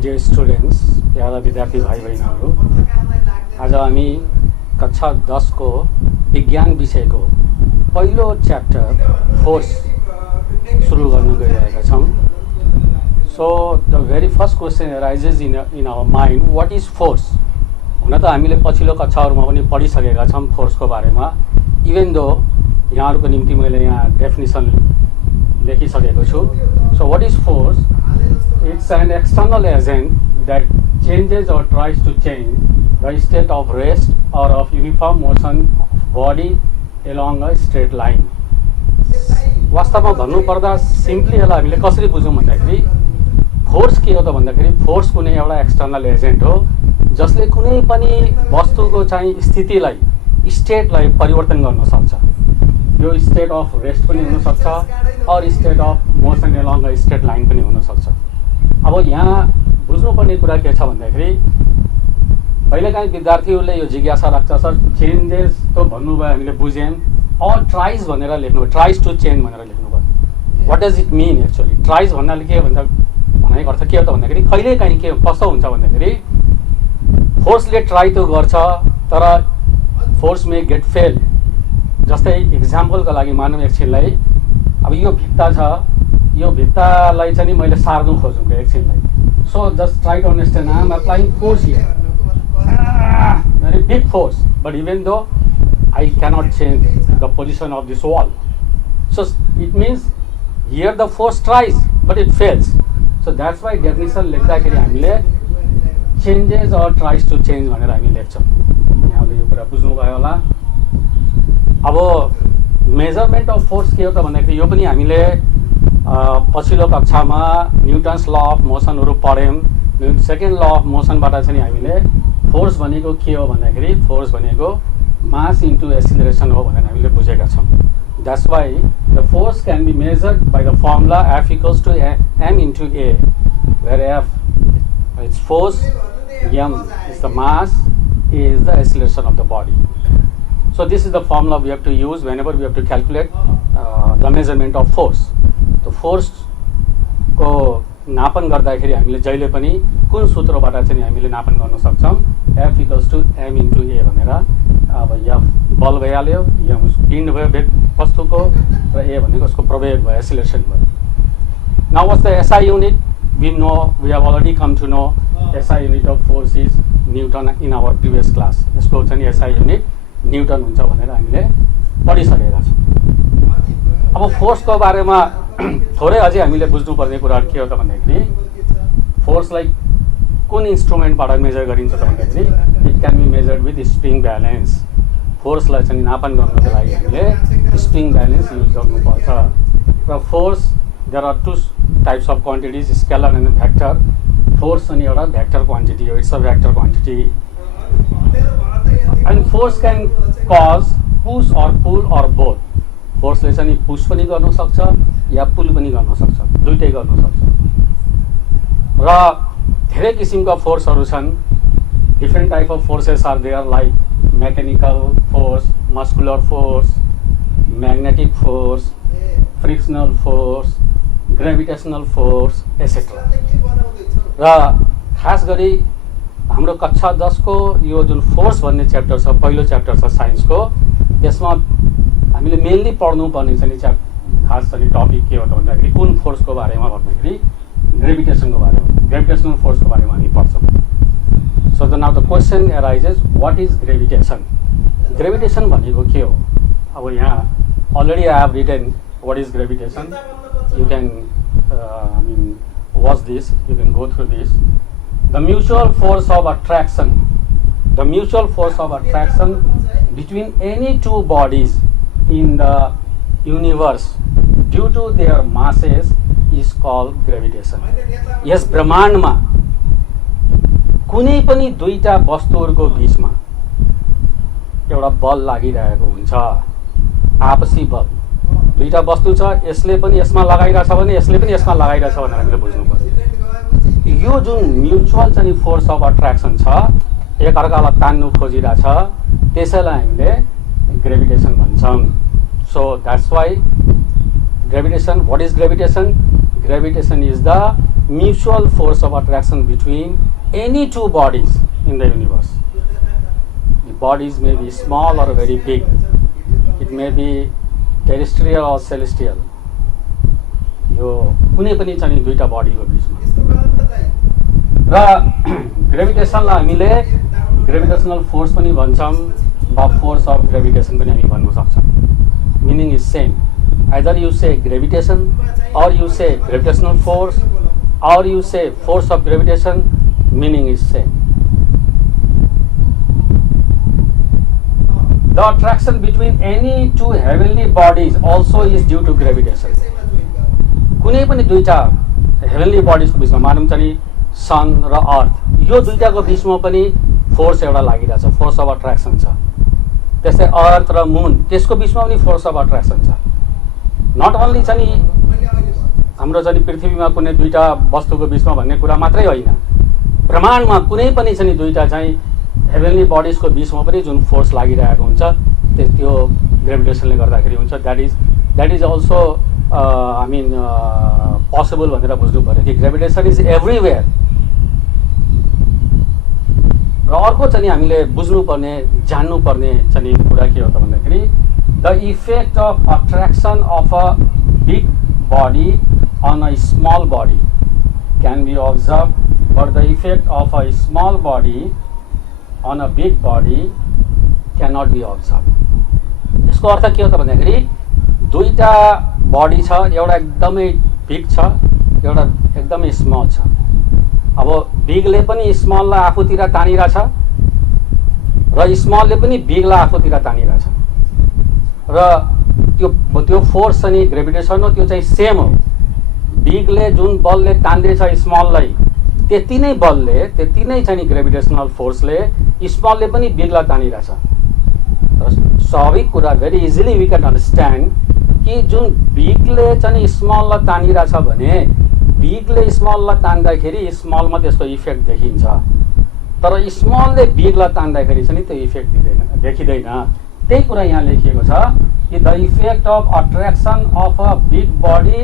Dear students, प्यारा विद्यार्थी भाइ बहिनीहरू, आज हामी कक्षा 10 को विज्ञान विषयको पहिलो च्याप्टर फोर्स सुरु गर्न गइरहेका छौँ। So the very first question arises in our mind, what is force? हुन त हामीले पछिल्लो कक्षाहरूमा पनि पढिसकेका छौँ फोर्सको बारेमा। इभन दो यहाँहरूको निम्ति मैले यहाँ डेफिनेसन लेखिसकेको छु। So what is force? It's an external agent that changes or tries to change the state of rest or of uniform motion of body along a straight line. वास्तवमा भन्नुपर्दा simply यसलाई हामीले कसरी बुझौँ भन्दाखेरि फोर्स के हो त भन्दाखेरि फोर्स कुनै एउटा एक्सटर्नल एजेन्ट हो जसले कुनै पनि वस्तुको चाहिँ स्थितिलाई स्टेटलाई परिवर्तन गर्न सक्छ। यो स्टेट अफ रेस्ट पनि हुनसक्छ और state of motion along a straight line पनि हुनसक्छ। अब यहाँ बुझ्नुपर्ने कुरा के छ भन्दाखेरि कहिलेकाहीँ विद्यार्थीहरूले यो जिज्ञासा राख्छ, सर चेन्जेस त भन्नुभयो हामीले बुझ्यौँ, और ट्राइज भनेर लेख्नुभयो, ट्राइज टु चेन्ज भनेर लेख्नुभयो। What does it mean actually? Tries भन्नाले के भन्छ भनेको अर्थ के हो त भन्दाखेरि कहिलेकाहीँ के कस्तो हुन्छ भन्दाखेरि फोर्सले ट्राई त गर्छ तर फोर्स मे गेट फेल। जस्तै इक्जाम्पलको लागि मानौँ एकछिनलाई, अब यो भित्ता छ, यो भित्तालाई चाहिँ मैले सार्नु खोजेको एकछिनलाई। So just try to understand, I am applying force here, very big force, but even though I cannot change the position of this wall, so it means here the force tries but it fails. So that's why definition लेख्दाखेरि हामीले changes or tries to change भनेर हामी लेख्छौँ। यहाँले यो कुरा बुझ्नुभयो होला। अब measurement of force के हो त भन्दाखेरि यो पनि हामीले पछिल्लो कक्षामा न्युटन्स ल अफ मोसनहरू पढ्यौँ। सेकेन्ड ल अफ मोसनबाट चाहिँ हामीले फोर्स भनेको के हो भन्दाखेरि फोर्स भनेको मास इन्टु एक्सिलरेसन हो भनेर हामीले बुझेका छौँ। That's why the force can be measured by the formula F equals to M into a, where F is force, m is the mass, a is the acceleration of the body. So this is the formula we have to use whenever we have to calculate the measurement of force. तो force को नापन गर्दाखेरि हामीले जहिले पनि कुन सूत्रबाट चाहिँ हामीले नापन गर्न सक्छौँ? F equals to M into A भनेर। अब एफ बल भइहाल्यो, एम पिण्ड भयो वस्तुको, र ए भनेको उसको प्रवेग भयो, एक्सिलरेसन भयो। Now what's the SI unit? We know, we have already come to know SI unit of force is newton in our previous class. यसको चाहिँ एसआई युनिट न्युटन हुन्छ भनेर हामीले पढिसकेका छौँ। अब फोर्सको बारेमा थोरै अझै हामीले बुझ्नुपर्ने कुराहरू के हो त भन्दाखेरि फोर्सलाई कुन इन्स्ट्रुमेन्टबाट मेजर गरिन्छ त भन्दाखेरि it can be measured with spring balance. फोर्सलाई चाहिँ नापन गर्नको लागि हामीले स्प्रिङ ब्यालेन्स युज गर्नुपर्छ। र force there are two types of quantities, scalar and vector. Force चाहिँ एउटा भ्याक्टर क्वान्टिटी हो, it's a vector quantity. And force can cause push or pull or both. फोर्सले चाहिँ पुस पनि गर्न सक्छ या पुल पनि गर्न सक्छ, दुइटै गर्न सक्छ। र धेरै किसिमका फोर्सहरू छन्। Different type of forces are there, like mechanical force, muscular force, magnetic force, frictional force, gravitational force etcetera. र खास गरी हाम्रो कक्षा 10 को यो जुन फोर्स भन्ने च्याप्टर छ, पहिलो च्याप्टर छ साइन्सको, त्यसमा हामीले मेनली पढ्नुपर्ने चाहिँ खास चाहिँ टपिक के हो त भन्दाखेरि कुन फोर्सको बारेमा भन्दाखेरि ग्रेभिटेसनको बारेमा, ग्रेभिटेसनल फोर्सको बारेमा हामी पढ्छौँ। So the now the question arises, what is gravitation? Gravitation भनेको के हो? अब यहाँ already I have written what is gravitation. You can I mean watch this, you can go through this. The mutual force of attraction, the mutual force of attraction between any two bodies in the universe due to their masses is called gravitation. यस ब्रह्माण्डमा कुनै पनि दुईटा वस्तुहरूको बीचमा एउटा बल लागिरहेको हुन्छ, आपसी बल। दुईटा वस्तु छ, यसले पनि यसमा लगाइरहेछ भने यसले पनि यसमा लगाइरहेछ भनेर हामीले बुझ्नु पर्यो। यो जुन म्युचुअल चाहिँ फोर्स अफ अट्र्याक्सन छ, एकअर्कालाई तान्नु खोजिरहेछ, त्यसैलाई हामीले ग्रेभिटेसन भन्छौँ। सो that's Y gravitation. What is gravitation? Gravitation is the mutual force of attraction between any two bodies in the universe. The bodies may be small or very big. It may be terrestrial or celestial. यो कुनै पनि चाहिँ दुईटा बडीको बिचमा र ग्रेभिटेसनलाई हामीले gravitational force पनि भन्छौँ वा फोर्स अफ ग्रेभिटेसन पनि हामी भन्न सक्छौँ. Meaning is same. आइदर यु से gravitation or you say gravitational force or you say force of gravitation, meaning is same. The attraction between any two heavenly bodies also is due to gravitation. कुनै पनि दुईटा heavenly बडिजको बिचमा मानौँ चाहिँ सन र अर्थ, यो दुईटाको बिचमा पनि force एउटा लागिरहेछ, फोर्स अफ अट्र्याक्सन छ. त्यस्तै अर्थ र मुन, त्यसको बिचमा पनि फोर्स अफ अट्र्याक्सन छ. नट ओन्ली चाहिँ हाम्रो चाहिँ पृथ्वीमा कुनै दुईटा वस्तुको बिचमा भन्ने कुरा मात्रै होइन, ब्रह्माण्डमा कुनै पनि चाहिँ दुईटा चाहिँ हेभेनली बडिजको बिचमा पनि जुन फोर्स लागिरहेको हुन्छ त्यो ग्रेभिटेसनले गर्दाखेरि हुन्छ. द्याट इज अल्सो आई मिन पोसिबल भनेर बुझ्नु पऱ्यो कि ग्रेभिटेसन इज एभ्रिवेयर. र अर्को चाहिँ हामीले बुझ्नुपर्ने जान्नुपर्ने चाहिँ कुरा के हो त भन्दाखेरि the effect of attraction of a big body on a small body can be observed, but the effect of a small body on a big body cannot be observed. यसको अर्थ के हो त भन्दाखेरि दुईटा बडी छ, एउटा एकदमै बिग छ, एउटा एकदमै स्मल छ. अब बिगले पनि स्मललाई आफूतिर तानिरहेछ र स्मलले पनि बिगलाई आफूतिर तानिरहेछ र त्यो फोर्स चाहिँ ग्रेभिटेसन हो, त्यो चाहिँ सेम हो. बिगले जुन बलले तान्दैछ स्मललाई, त्यति नै बलले, त्यति नै चाहिँ ग्रेभिटेसनल फोर्सले स्मलले पनि बिगलाई तानिरहेछ. तर स्वाभाविक कुरा very easily we can understand कि जुन बिगले चाहिँ स्मललाई तानिरहेछ भने बिगले स्मललाई तान्दाखेरि स्मलमा त्यसको इफेक्ट देखिन्छ, तर स्मलले बिगलाई तान्दाखेरि चाहिँ त्यो इफेक्ट देखिँदैन. त्यही कुरा यहाँ लेखिएको छ कि the effect of attraction of a big body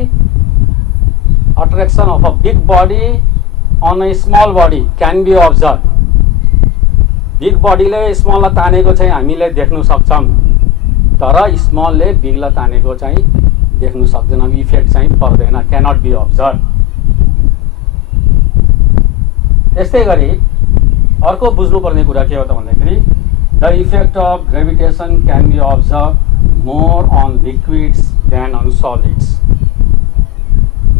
on a small body can be observed. Big बडीले स्मललाई तानेको चाहिँ हामीले देख्न सक्छौँ, तर स्मलले बिगलाई तानेको चाहिँ देख्न सक्दैन, इफेक्ट चाहिँ पर्दैन, क्यानट बी अब्जर्भ. त्यस्तै गरी अर्को बुझ्नुपर्ने कुरा के हो त भन्दाखेरि the effect of gravitation can be observe more on liquids than on solids.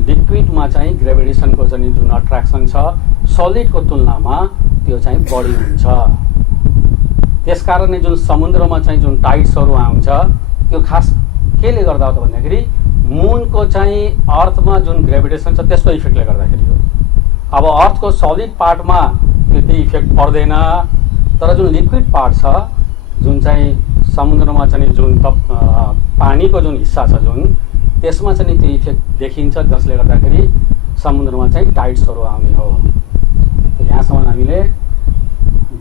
लिक्विडमा चाहिँ ग्रेभिटेसनको चाहिँ जुन अट्र्याक्सन छ सलिडको तुलनामा त्यो चाहिँ बढी हुन्छ. त्यसकारणले जुन समुद्रमा चाहिँ जुन टाइड्सहरू आउँछ त्यो खास केले गर्दा हो त भन्दाखेरि मुनको चाहिँ अर्थमा जुन ग्रेभिटेसन छ त्यसको इफेक्टले गर्दाखेरि हो. अब अर्थको सलिड पार्टमा त्यति इफेक्ट पर्दैन, तर जुन लिक्विड पार्ट छ जुन चाहिँ समुद्रमा चाहिँ जुन पानीको जुन हिस्सा छ जुन त्यसमा चाहिँ त्यो इफेक्ट देखिन्छ, जसले गर्दाखेरि समुद्रमा चाहिँ टाइड्सहरू आउने हो. यहाँसम्म हामीले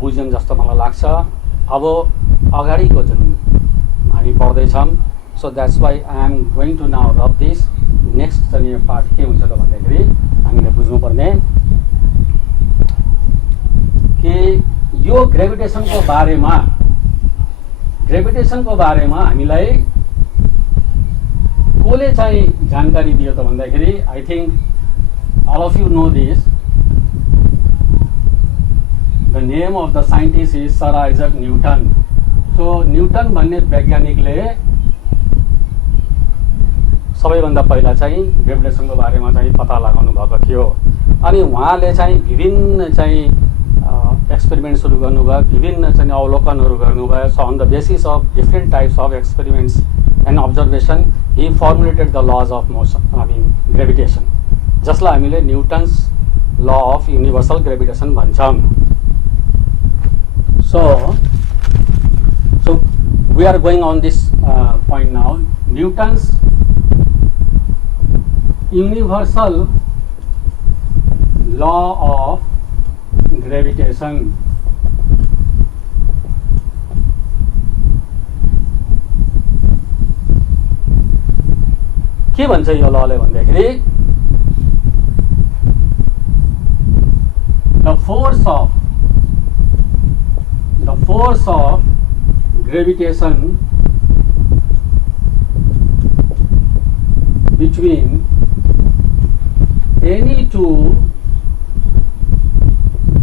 बुझ्यौँ जस्तो मलाई लाग्छ. अब अगाडिको जुन हामी पढ्दैछौँ, so that's why I am going to now rub this. Next चाहिँ यो पार्ट के हुन्छ त भन्दाखेरि हामीले बुझ्नुपर्ने कि यो ग्रेभिटेसनको बारेमा हामीलाई कसले चाहिँ जानकारी दियो त भन्दाखेरि I think all of you know this. The name of the scientist is sir Isaac newton. So newton भन्ने वैज्ञानिकले सबैभन्दा पहिला चाहिँ ग्रेभिटेसनको बारेमा चाहिँ पत्ता लगाउनु भएको थियो. अनि उहाँले चाहिँ विभिन्न चाहिँ एक्सपेरिमेन्ट सुरु गर्नुभयो, विभिन्न चाहिँ अवलोकनहरू गर्नुभयो. So on the basis of different types of experiments and observation he formulated the laws of motion, gravitation, जसलाई हामीले Newton's law of universal gravitation भन्छौँ. So we are going on this point now. Newton's universal law of gravitation. के भन्छ यो लले भन्दाखेरि the force of gravitation between any two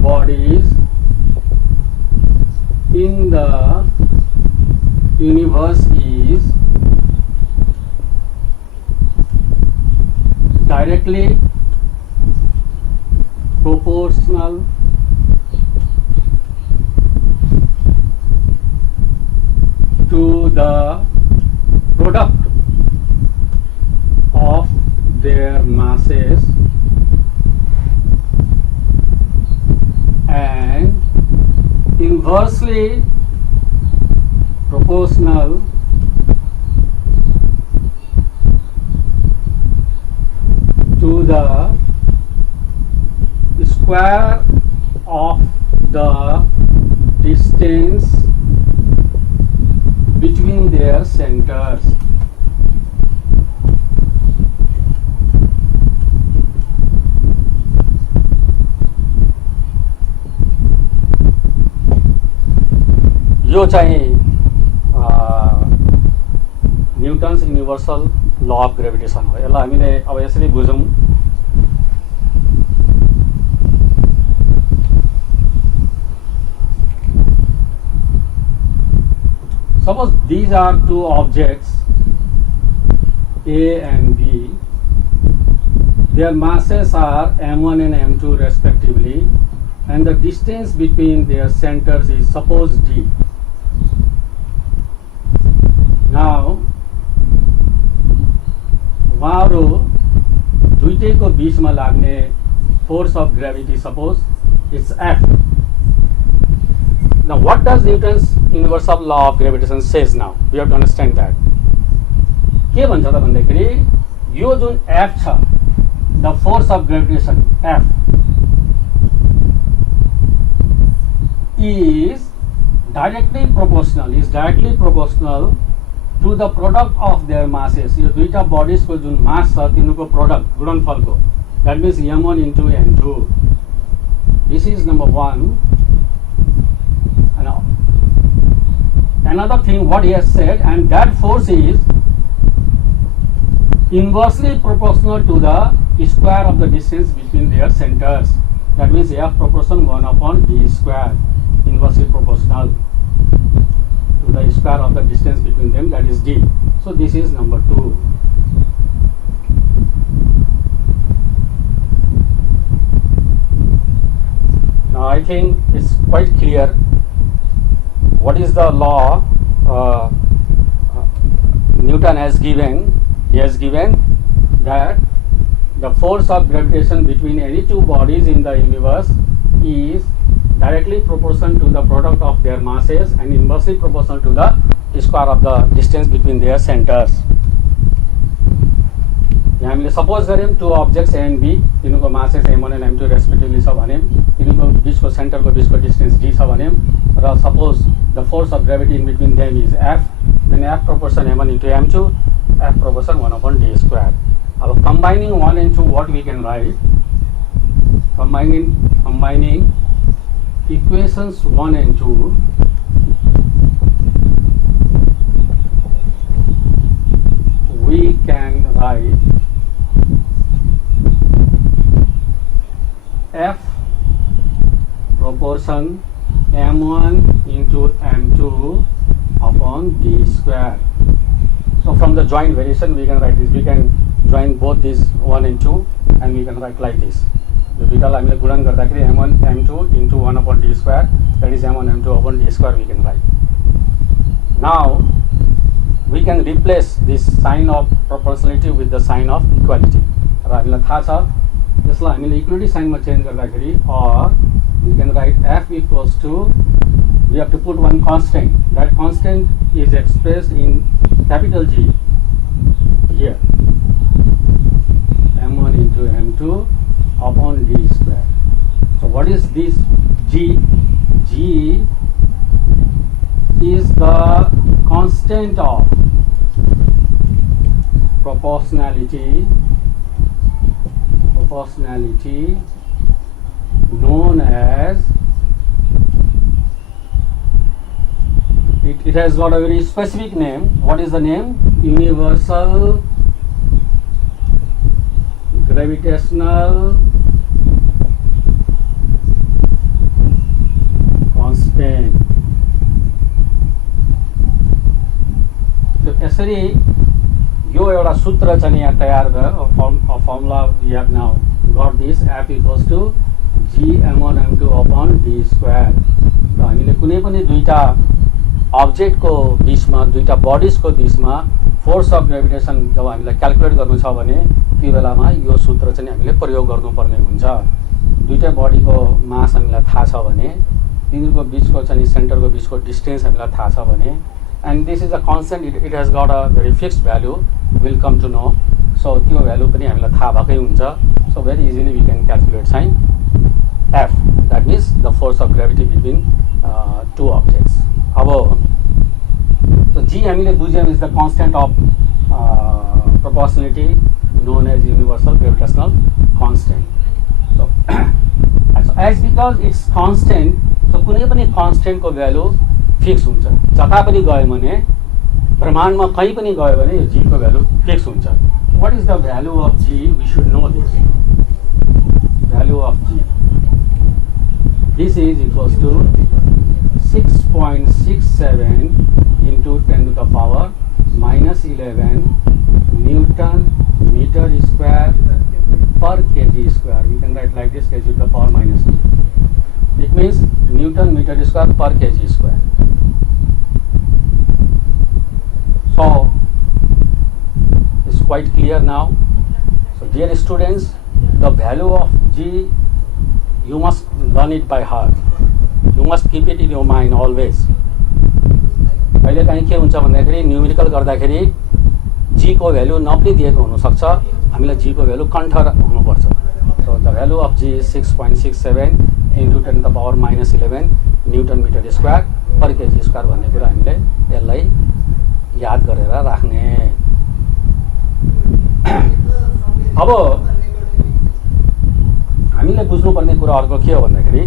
bodies in the universe is directly proportional to the product of their masses and inversely proportional to the square of the distance between their centers. यो चाहिँ Newton's universal law of gravitation हो। यसलाई हामीले अब यसरी बुझौँ। Suppose these are two objects A and B. Their masses are m1 and m2 respectively, and the distance between their centers is suppose d. Now, उहाँहरू दुईटैको बीचमा लाग्ने force of gravity, suppose it's F. Now, what does Newton's universal law of gravitation says now? We have to understand that. के भन्छ त भन्दाखेरि यो जुन F छ, the force of gravitation F is directly proportional to the product of their masses. यो दुईटा bodies को जुन mass छ तिनीको product गुणनफलको, that means m1 into m2. This is number one. Another thing what he has said, and that force is inversely proportional to the square of the distance between their centers. That means F proportion 1 upon d square, inversely proportional to the square of the distance between them, that is d. So this is number 2. Now I think it's quite clear what is the law Newton has given. He has given that the force of gravitation between any two bodies in the universe is directly proportional to the product of their masses and inversely proportional to the square of the distance between their centers. यहाँ हामीले suppose गऱ्यौँ two objects A and B, तिनीको masses m1 and m2 respectively छ भन्यौँ, तिनीको बिचको सेन्टरको बिचको distance d छ भन्यौँ, र suppose the force of gravity in between them is f, then f proportion m1 into m2, f proportion 1 upon d square. अब combining 1 and 2, what we can write? Combining equations 1 and 2, we can write F proportion m1 into m2 upon d square. So from the joint variation we can write this. We can join both these 1 and 2 and we can write like this. The duita हामीले गुणन गर्दाखेरि m1 m2 into 1 upon d square, that is m1 m2 upon d square we can write. Now we can replace this sign of proportionality with the sign of equality. र हामीलाई थाहा छ यसलाई हामीले equality साइनमा change गर्दाखेरि, or we can write f equals to, we have to put one constant. That constant is expressed in capital G here, m1 into m2 upon d square. So what is this G? G is the constant of proportionality known as, it has got a very specific name. What is the name? Universal gravitational constant. So यसरी यो एउटा सूत्र चाहिँ यहाँ तयार भयो, formula we have now got this F equals to G m1 m2 upon d square. र हामीले कुनै पनि दुईटा अब्जेक्टको बिचमा, दुईटा बडिजको बिचमा फोर्स अफ ग्रेभिटेसन जब हामीलाई क्याल्कुलेट गर्नु छ भने त्यो बेलामा यो सूत्र चाहिँ हामीले प्रयोग गर्नुपर्ने हुन्छ। दुईटै बडीको मास हामीलाई थाहा छ भने, तिनीहरूको बिचको चाहिँ सेन्टरको बिचको डिस्टेन्स हामीलाई थाहा छ भने, and this is a constant, it has got a very fixed value, we'll come to know. So त्यो भ्यालु पनि हामीलाई थाहा भएकै हुन्छ। So very easily we can calculate sin f, that means the force of gravity between two objects. अब so g हामीले बुझ्यौं is the constant of proportionality known as universal gravitational constant. So as because it's constant, so कुनै पनि constant को value fix हुन्छ। जता पनि गयो भने, ब्रह्माण्डमा कहीँ पनि गयो भने यो g को भ्यालु फिक्स हुन्छ। What is the value of g? We should know this. Value of g. This is equals to 6.67 into 10 to the power minus 11 Newton meter square per kg square. We can write like this, kg to the power minus 2. It means Newton meter square per kg square. So it's quite clear now. So dear students, the value of g, you must learn it by heart. You must keep it in your mind always. अहिले कहीँ के हुन्छ भन्दाखेरि numerical गर्दाखेरि जी को value नपनि दिएको हुनसक्छ, हामीलाई जी को भ्यालु कण्ठ हुनुपर्छ। So the value of g is 6.67 into 10 to the power minus 11 Newton meter square per kg square भन्ने कुरा हामीले यसलाई याद गरेर राख्ने। अब हामीले बुझ्नुपर्ने कुरा अर्को के हो भन्दाखेरि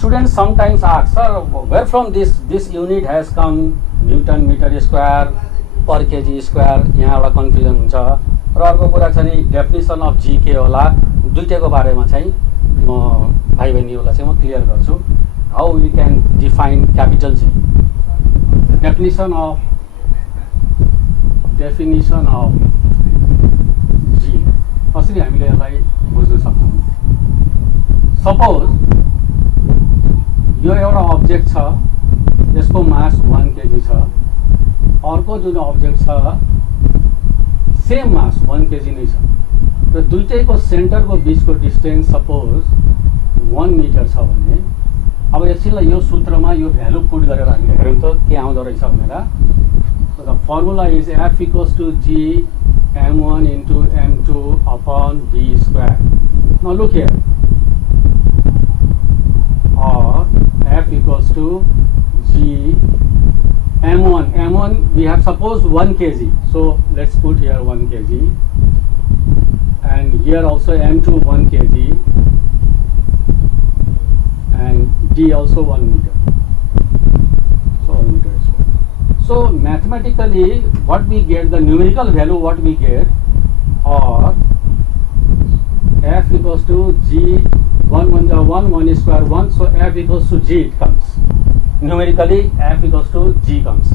students sometimes ask, sir, where from this unit has come, Newton meter square per kg square? यहाँ एउटा कन्फ्युजन हुन्छ। र अर्को कुरा चाहिँ डेफिनेसन अफ जी के होला, दुईटैको बारेमा चाहिँ म भाइ बहिनीहरूलाई चाहिँ म क्लियर गर्छु। How we can define capital G, definition of G कसरी हामीले यसलाई बुझ्न सक्छौँ। सपोज यो एउटा अब्जेक्ट छ, यसको मास 1 केजी छ, अर्को जुन अब्जेक्ट छ सेम मास 1 केजी नै छ, र दुईटैको सेन्टरको बिचको डिस्टेन्स सपोज 1 मिटर छ भने, अब यसैलाई यो सूत्रमा यो भ्यालु पुट गरेर हामीले हेरौँ त के आउँदो रहेछ भनेर। So the formula is f equals to g m1 into m2 upon d square. Now look here, or f equals to g m1 we have suppose 1 kg, so let's put here 1 kg, and here also m2 1 kg, and d also 1 meter, so 1 meter square. So mathematically what we get, the numerical value what we get, or f equals to g 1 1 1 1 square 1, so f equals to g, it comes numerically f equals to g comes,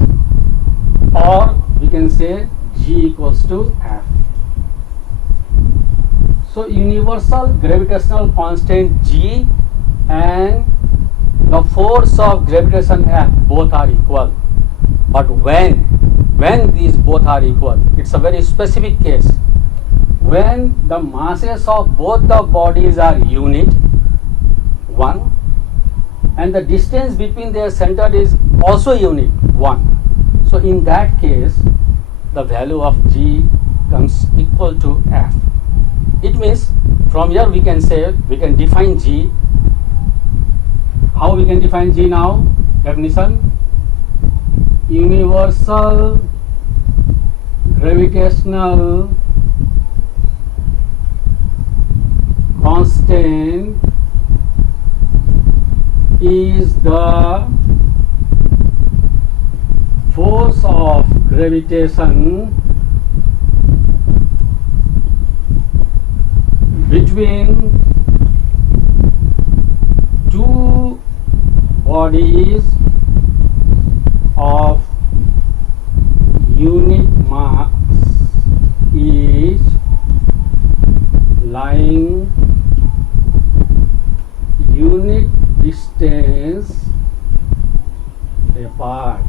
or we can say g equals to f. So universal gravitational constant g and the force of gravitation f both are equal, but when these both are equal, it's a very specific case. When the masses of both the bodies are unit 1 and the distance between their center is also unit 1, so in that case the value of g comes equal to f. It means from here we can say, we can define g How we can define G now? Definition: universal gravitational constant is the force of gravitation between two bodies of unit mass each lying unit distance apart.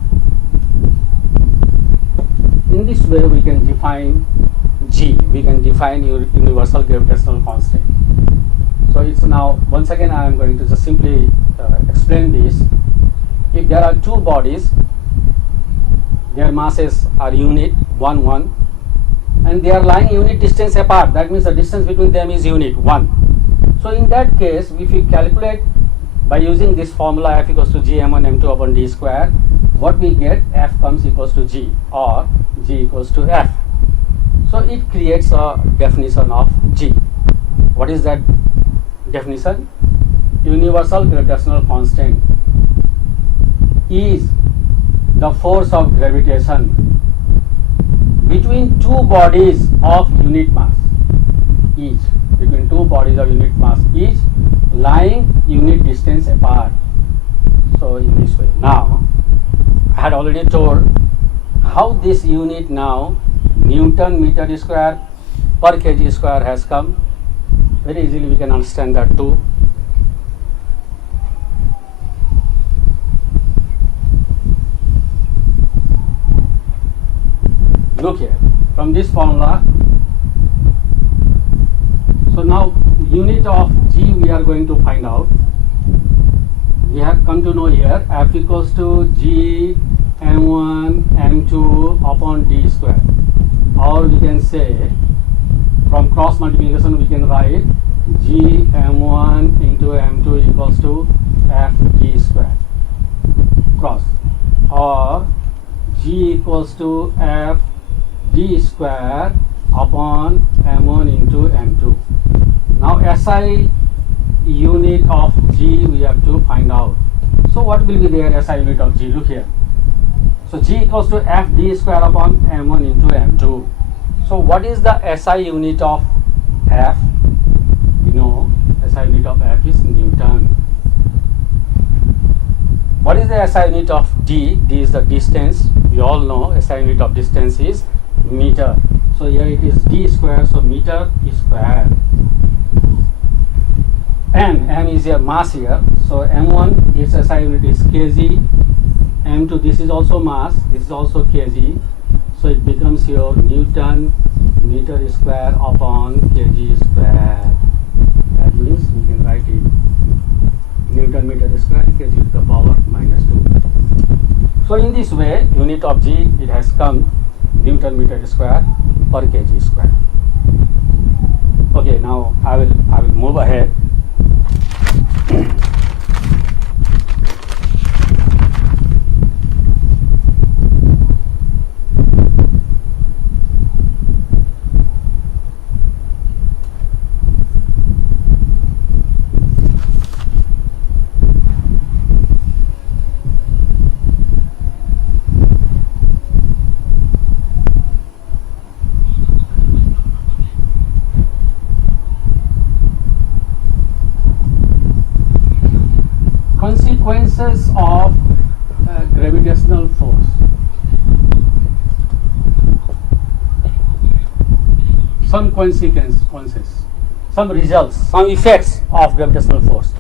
In this way we can define G, we can define universal gravitational constant. So it's now, once again I am going to just simply explain this. If there are two bodies, their masses are unit 1 1 and they are lying unit distance apart, that means the distance between them is unit 1. So in that case, if we calculate by using this formula F equals to G m1 m2 upon d square, what we get, F comes equals to G or G equals to F. So it creates a definition of G. What is that definition? Universal gravitational constant is the force of gravitation between two bodies of unit mass each, between two bodies of unit mass each lying unit distance apart. So in this way, now I had already told how this unit now Newton meter square per kg square has come. Very easily we can understand that too. Look here, from this formula, so now unit of G we are going to find out. We have come to know here F equals to G m1 m2 upon d square, or we can say from cross multiplication we can write G m1 into m2 equals to F d square cross, or G equals to F d square upon m1 into m2. Now SI unit of G we have to find out. So what will be their SI unit of G? Look here. So G equals to F d square upon m1 into m2. So what is the SI unit of F? You know, SI unit of F is Newton. What is the SI unit of D? D is the distance. We all know SI unit of distance is meter. So here it is d square, so meter is square. M is your mass here. So m1 its SI unit is kg. M2, this is also mass, this is also kg. So it becomes your Newton meter square upon kg square. That means we can write it Newton meter square kg to the power -2. So in this way, unit of G it has come Newton meter square per kg square. Okay, now I will move ahead. Consequences of gravitational force. Some consequences, some results, some effects of gravitational force.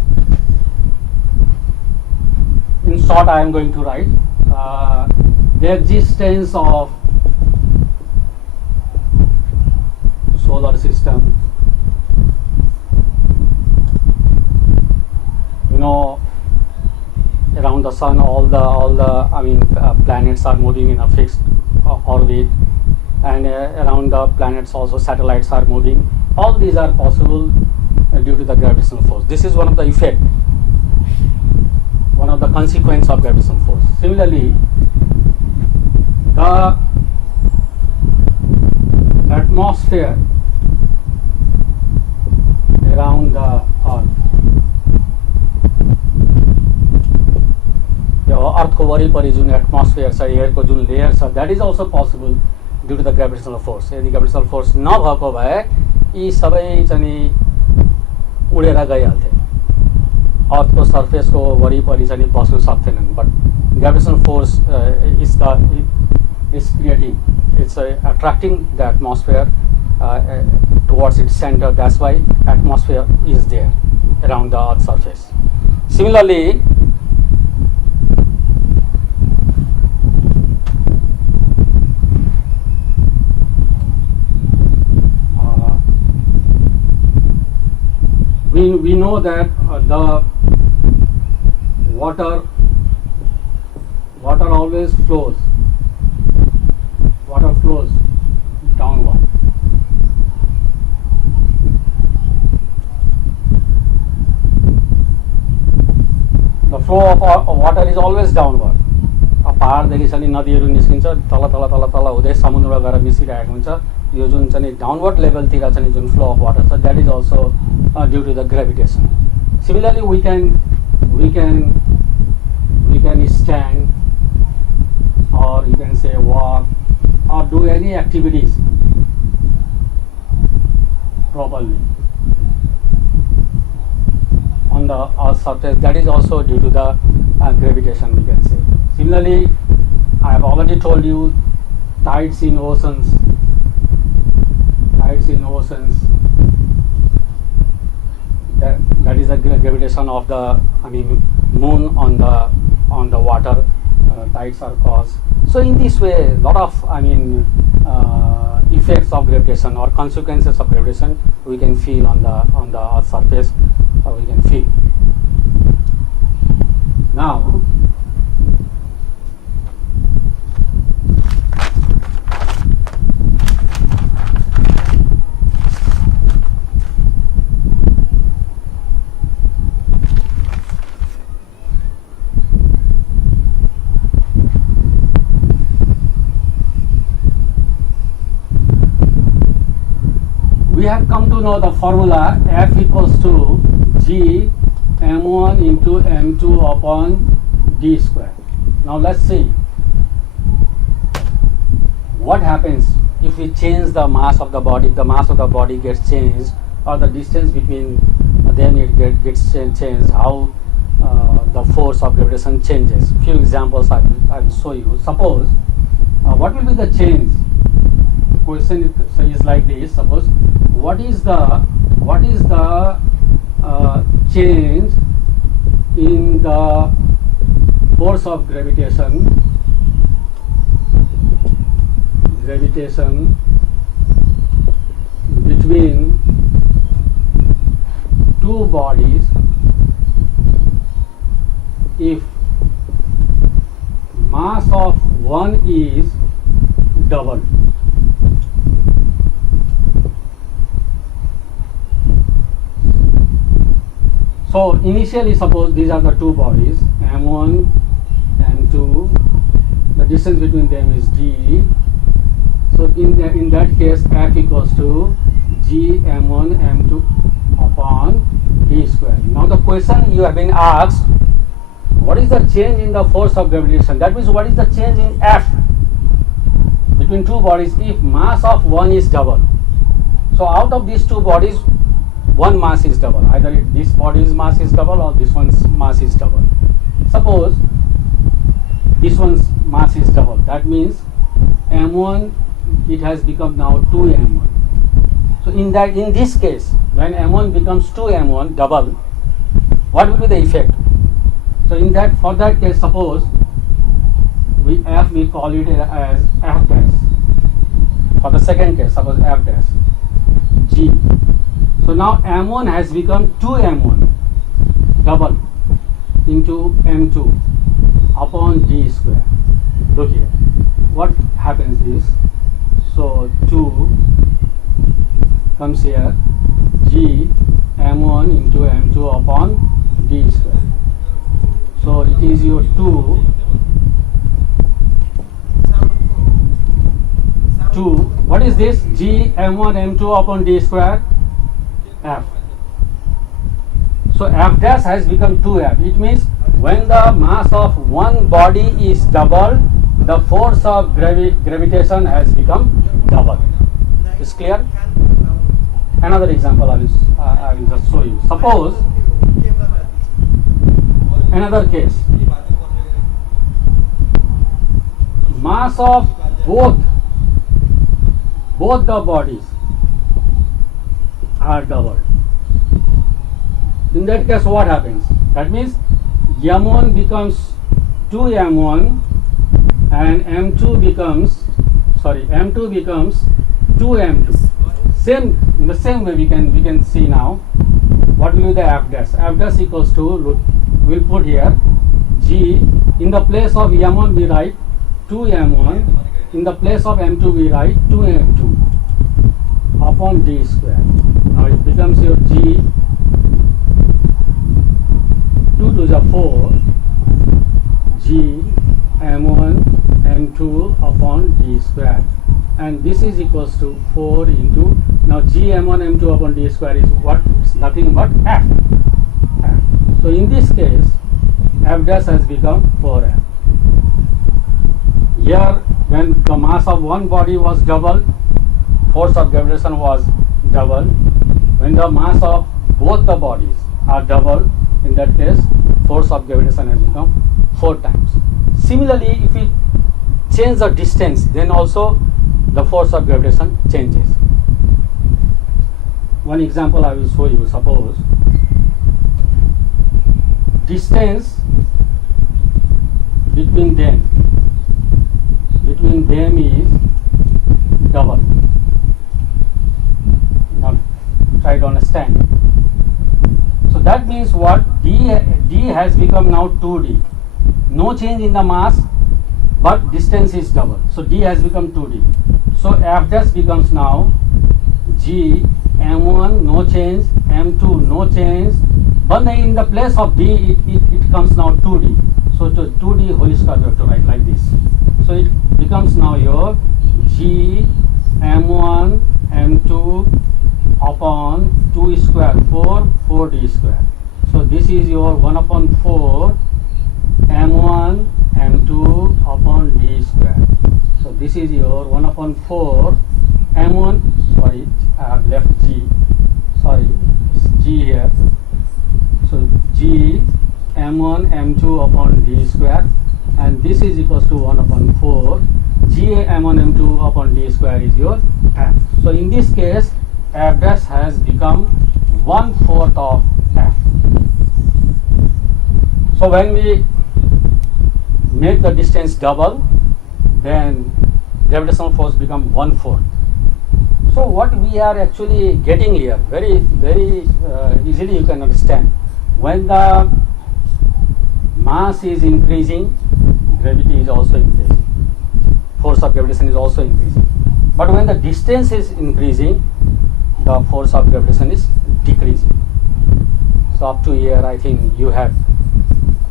In short, I am going to write the existence of solar system. You know, around the sun, all the planets are moving in a fixed orbit, and around the planets also satellites are moving. All these are possible due to the gravitational force. This is one of the effect. one of the consequence of gravitational force. Similarly, the atmosphere around the earth, यो अर्थको वरिपरि जुन atmosphere छ, एयरको जुन layer छ, that is also possible due to the gravitational force. यदि gravitational force नभएको भए यी सबै चाहिँ उडेर गइहाल्थे, अर्थको सर्फेसको वरिपरि चाहिँ बस्न सक्थेनन्. But gravitational force is creating, it's attracting the atmosphere towards its center. That's why atmosphere is there around the earth's surface. Similarly, we know that the water always flows. Water flows downward. The flow of water is always downward. पहाडदेखि चाहिँ नदीहरू निस्किन्छ, तल तल तल तल हुँदै समुद्रमा गएर मिसिरहेको हुन्छ. यो जुन चाहिँ डाउनवर्ड लेभलतिर चाहिँ जुन फ्लो अफ वाटर छ, that is also due to the gravitation. Similarly we can stand, or you can say walk, or do any activities properly on the earth's surface. That is also due to the gravitation, we can say. Similarly, I have already told you tides in oceans. That is the gravitation of the moon on the water. Tides are caused. So in this way, lot of effects of gravitation or consequences of gravitation we can feel on the earth's surface, or we can feel. Now, we have come to know the formula F equals to G m1 into m2 upon d square. Now let's see what happens if we change the mass of the body. If the mass of the body gets changed, or the distance between them gets changed, how the force of gravitation changes. Few examples I will show you. Suppose what will be the change? Question is like this. Suppose what is the change in the force of gravitation between two bodies if mass of one is doubled. So initially, suppose these are the two bodies, m1, m2, the distance between them is d. So in that case, F equals to G m1 m2 upon d square. Now the question you have been asked, what is the change in the force of gravitation? That means what is the change in F between two bodies if mass of one is double? So out of these two bodies, one mass is double. Either this body's mass is double or this one's mass is double. Suppose this one's mass is double. That means m1, it has become now 2m1. So in this case, when m1 becomes 2m1 double, what will be the effect? So for that case, suppose we call it as f dash. For the second case, suppose f dash g. So now m1 has become 2m1 double into m2 upon d square. Look here, what happens is, so 2 comes here, g m1 into m2 upon d square. So it is your 2 what is this? G m1 m2 upon d square f. So f dash has become 2f. It means when the mass of one body is doubled, the force of gravitation has become double. Is clear? Another example I will just show you. Suppose another case. Mass of both the bodies are doubled. In that case, what happens? That means m1 becomes 2m1 and m2 becomes 2m2. In the same way we can see now what will be the f dash. F dash equals to, we'll put here G, in the place of m1 we write 2m1, in the place of m2 we write 2m2 upon d square. Now it becomes your G 2 to the 4 G m1 m2 upon d square, and this is equals to 4 into, now G m1 m2 upon d square is what? It's nothing but f. So in this case f dash has become 4f. Here when the mass of one body was double, force of gravitation was double. When the mass of both the bodies are double, in that case force of gravitation has become 4 times. Similarly, if we change the distance, then also the force of gravitation changes. One example I will show you. Suppose distance between them is double. Now try to understand. So that means what? D has become now 2D. No change in the mass, but distance is double. So D has become 2D. So f dash becomes now G m1 no change, m2 no change, but in the place of D it comes now 2D. So to 2D whole square we have to write like this. So it becomes now your G m1 m2 upon 2 square 4d square. So this is your 1 upon 4 m1 m2 upon d square. So this is your 1 upon 4 m1, sorry I have left G, sorry it's G here. So G m1 m2 upon d square, and this is equals to 1 upon 4 G m1 m2 upon d square is your f. So in this case f dash has become 1/4 of f. So when we make the distance double, then gravitational force become 1/4. So what we are actually getting here, very easily you can understand. When the mass is increasing, gravity is also increasing, force of gravitation is also increasing. But when the distance is increasing, the force of gravitation is decreasing. So up to here I think you have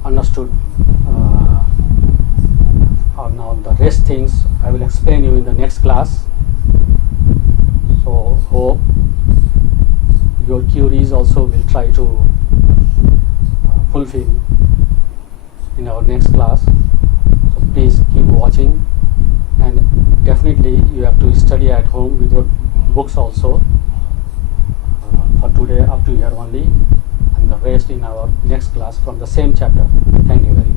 understood. Now the rest things I will explain you in the next class. So hope your queries also will try to fulfill in our next class. So please keep watching, and definitely you have to study at home with your books also. For today up to here only, and the rest in our next class from the same chapter. Thank you very much.